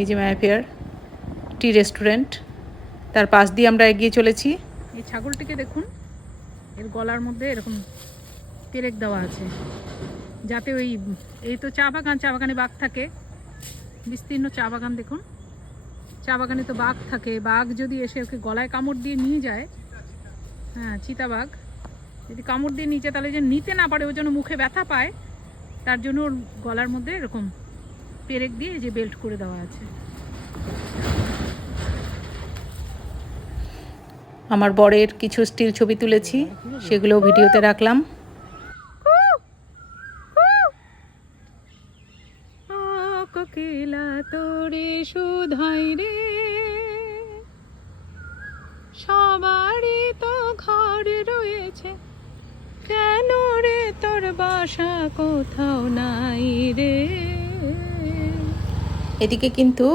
এই যে মায়াফেয়ার টি রেস্টুরেন্ট, তার পাশ দিয়ে আমরা এগিয়ে চলেছি। এই ছাগলটিকে দেখুন, এর গলার মধ্যে এরকম পেরেক দেওয়া আছে, যাতে ওই এই তো চা বাগান, চা বাগানে বাঘ থাকে, বিস্তীর্ণ চা বাগান দেখুন, চা বাগানে তো বাঘ থাকে, বাঘ যদি এসে ওকে গলায় কামড় দিয়ে নিয়ে যায়, হ্যাঁ চিতাবাঘ যদি কামড় দিয়ে নিচে, তাহলে যে নিতে না পারে, ওই জন্য মুখে ব্যথা পায়, তার জন্য ওর গলার মধ্যে এরকম পেরেক দিয়ে যে বেল্ট করে দেওয়া আছে। আমার বরের কিছু স্টিল ছবি তুলেছি, সেগুলো ভিডিওতে রাখলাম। কোকিলা তোরে শুধাই রে, সবারই তো ঘর রয়েছে, কেন রে তোর বাসা কোথাও নাই রে। এদিকে কিন্তু